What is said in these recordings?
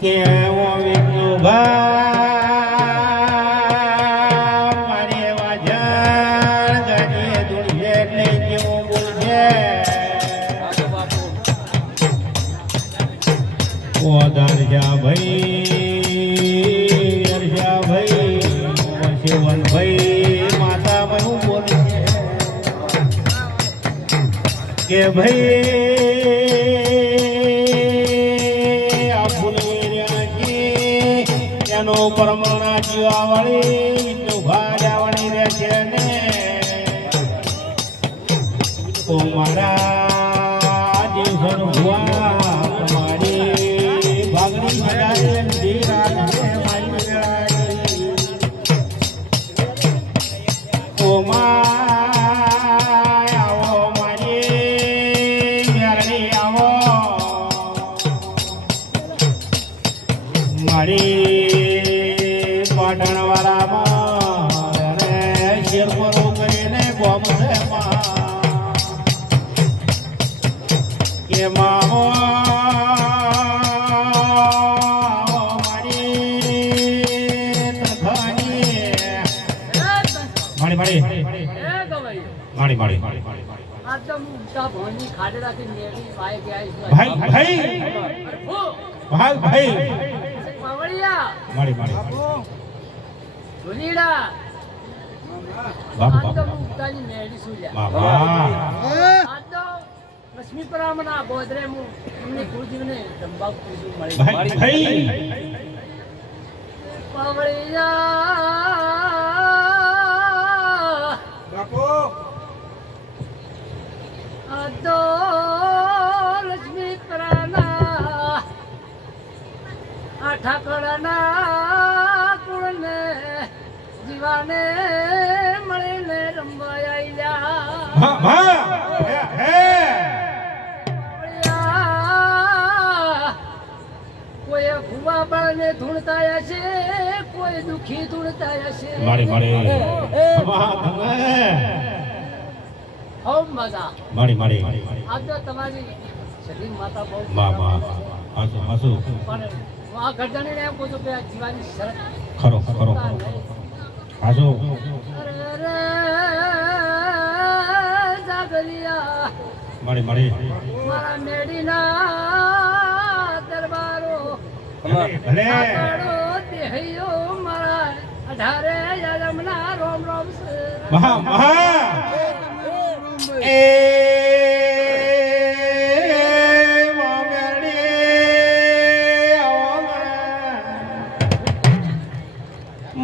કે ઓ વિષ્ણુ મારે વાજણ ગજે દુનિયે એટલે કેવું બોલશે ઓ દરજા ભાઈ શિવન ભાઈ માતા બહુ બોલશે કે ભાઈ પરમણા જીવાવાળી ભાજાવાળી રહે છે ને ઓ મારા દેવસર ભુવા તમારી ભાગણી સદાય ધીરા મારી મેળાઈ ઓ માય આવો મારી મેળણી આવો મારી પાટણવાળામાં શેરપરો કરીને બોમ કે મામો લક્ષ્મીપરામના ગોદરે હું એમને ગુરુજીને તંબાકુ પીશું મળી પાવળિયા બાપો આદો લક્ષ્મીપરાના આ ઠાકરના કુળને જીવાને મળીને રમવા આઈલા કોઈ ખુવા બાળને ધૂણતા હશે કોઈ દુખી ધૂણતા હશે હો મજા આજ તો તમારી સગી માતા બહુ પણ આ ગરદણીને એમ કહું છું કે આ જીવાની શરત ખરો હાજો જાગરિયા મારા મેડીના દરબારો ભલે દેહયો મારા 18 યમના રોમ રોમ એ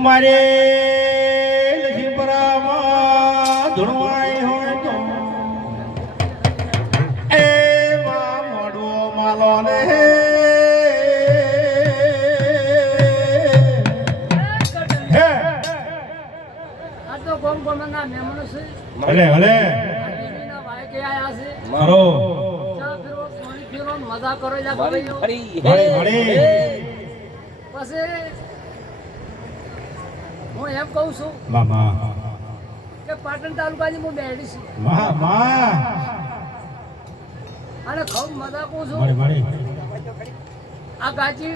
મારે લક્ષ્મીપરામાં ધૂણવાય હોય તો એમાં મોડવો માલો ને આ તો ગોમ ગોમના મહેમાનો છે ભલે દેવીના ભાઈ કે આયા છે મારો ચા ફેરો પાણી ફેરો મજા કરો જા ગયો પછી હું એમ કહું છું મામા કે પાટણ તાલુકાની હું બેડી છું અને ખૂબ મજા કહું છું આ ગાજી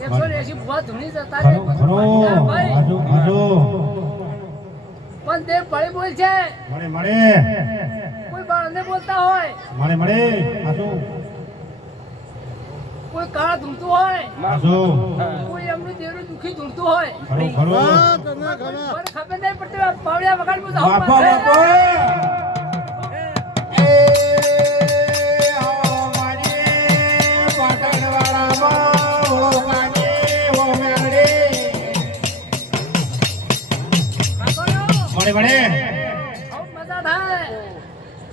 180 ભૂવા ધૂણી જતા રે પણ તે પડી બોલ છે કોઈ બાળને બોલતા હોય કોઈ કાળા ધૂમતું હોય કોઈ એમનું દેવરું દુખી ધૂમતું હોય ખબર નહીં પડતી પાવડિયા વગાડ મજા થાય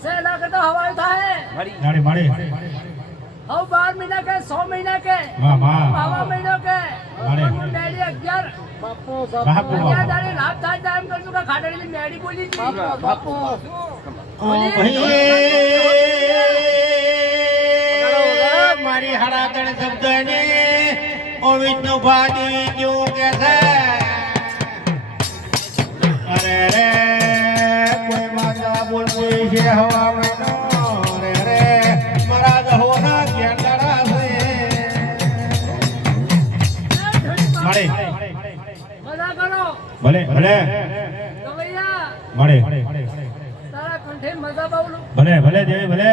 સેલા કરતા હવાય થાય હવે 12 મહિના કે 100 મહિના કે બાવા મહિના કે મેડી 11 લાભ થાય એમ કરજો કે ખાડેલી મેડી બોલી મારી હરાતણ શબ્દ ને ઓ વિષ્ણુ ભાજી કેવું કે છે અરે રે કોઈ માતા બોલતી છે હવા મહિનો રે મારા દહોના ભલે ભલે ગવૈયા મળે તારા કંઠે મજા બાવલું ભલે ભલે દેવી ભલે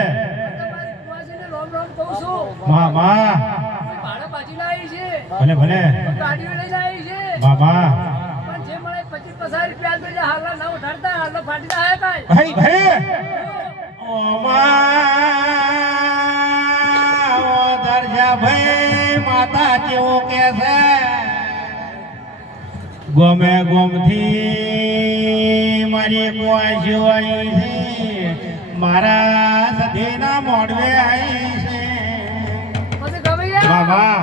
તમારી કુવાસીને રોમ રોમ કહું છું માં માં ભાડા બાજીને આવી છે ભલે ભલે ગાડીઓ લઈને આવી છે માં માં પણ જે મળે 25-50 રૂપિયા તો જે હાલના ના ઉઠાડતા હાલના ફાટી જાય કાંઈ ભાઈ ભાઈ ઓ દરજા ભાઈ માતા કેવો કે છે ગમે ગોમથી મારી કુવાશીઓ આવી છે મારા સધીના મોડવે આવી છે પછી ગવૈયા બાબા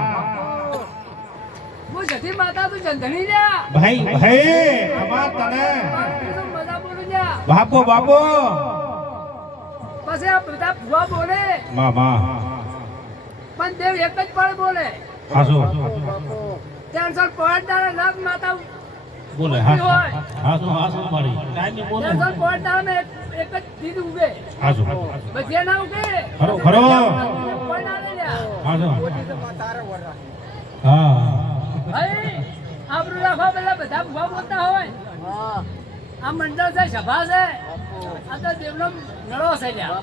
હું જતી માતા તું જંધણી લ્યા ભાઈ ભાઈ અમાર તને મજા બોલું લ્યા બાપો બાપો પછી આ બધા ભુવા બોલે બાબા પણ દેવ એક જ પળ બોલે હાસો 300 પોઈન્ટ તારા લાખ માતા બોલે હાસો હાસો હાસો મારી ટાઈમ બોલે 300 પોઈન્ટ તારા એક જ દીધ ઉગે હાસો બધી ના ઉગે ખરો ખરો પોઈન્ટ આલે લ્યા હાસો હા ભાઈ આબરૂ રાખવા પેલા બધા ભુવા બોલતા હોય આ મંડળ છે સભા છે આ તો દેવનો નળો છે લ્યા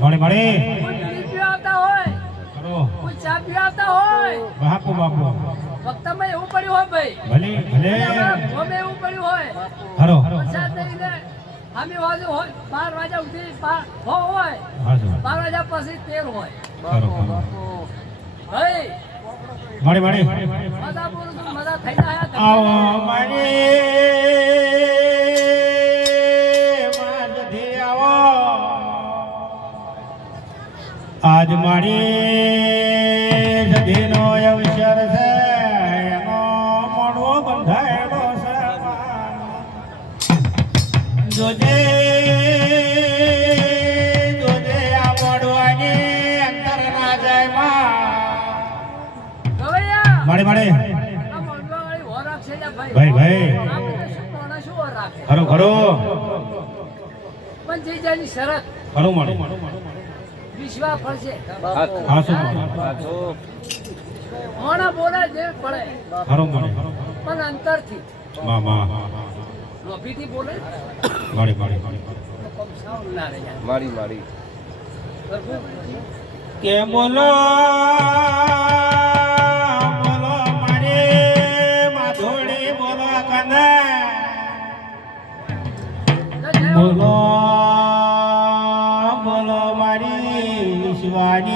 મળે મળે કોઈ બીડી પીવા આવતા હોય ખરો કોઈ ચા પીવા આવતા હોય બાપો બાપો વક્તમાં એવું પડ્યું હોય ભાઈ ભલે ભલે ગમે એવું પડ્યું હોય ખરો વરસાદ નહીં ને આમી વાજુ હોય 12 વાગ્યા સુધી હોય હાસો 12 વાગ્યા પછી 13 હોય ખરો ખરો ભાઈ મળે મળે મજા બોલું છું મજા થઈ જાય આવો મારી માજથી આવો આજ મારી સધીનો અવસર છે એનો મોડવો બંધાયેલો છે જોજે જોજે આ મોડવાની અંતર ના જાય માં ગવૈયા મળે મળે આ મંડળવાળી વોર રાખશે લ્યા ભાઈ ભાઈ આ બધા શું કોણે શું વોર રાખે ખરો ખરો પણ જે જેની શરત ખરો મળે વિશ્વા ફળશે હાસો મળે મોણા બોલાય દેવ પડે ખરો મળે પણ અંતરથી મા મા લોભીથી બોલે મળે મળે તો કમ સાવ ના રહે જાય મારી મારી બરોબર? કે બોલો બોલો મારે માધોડી બોલો કના બોલો બોલો મારી વિશ્વાની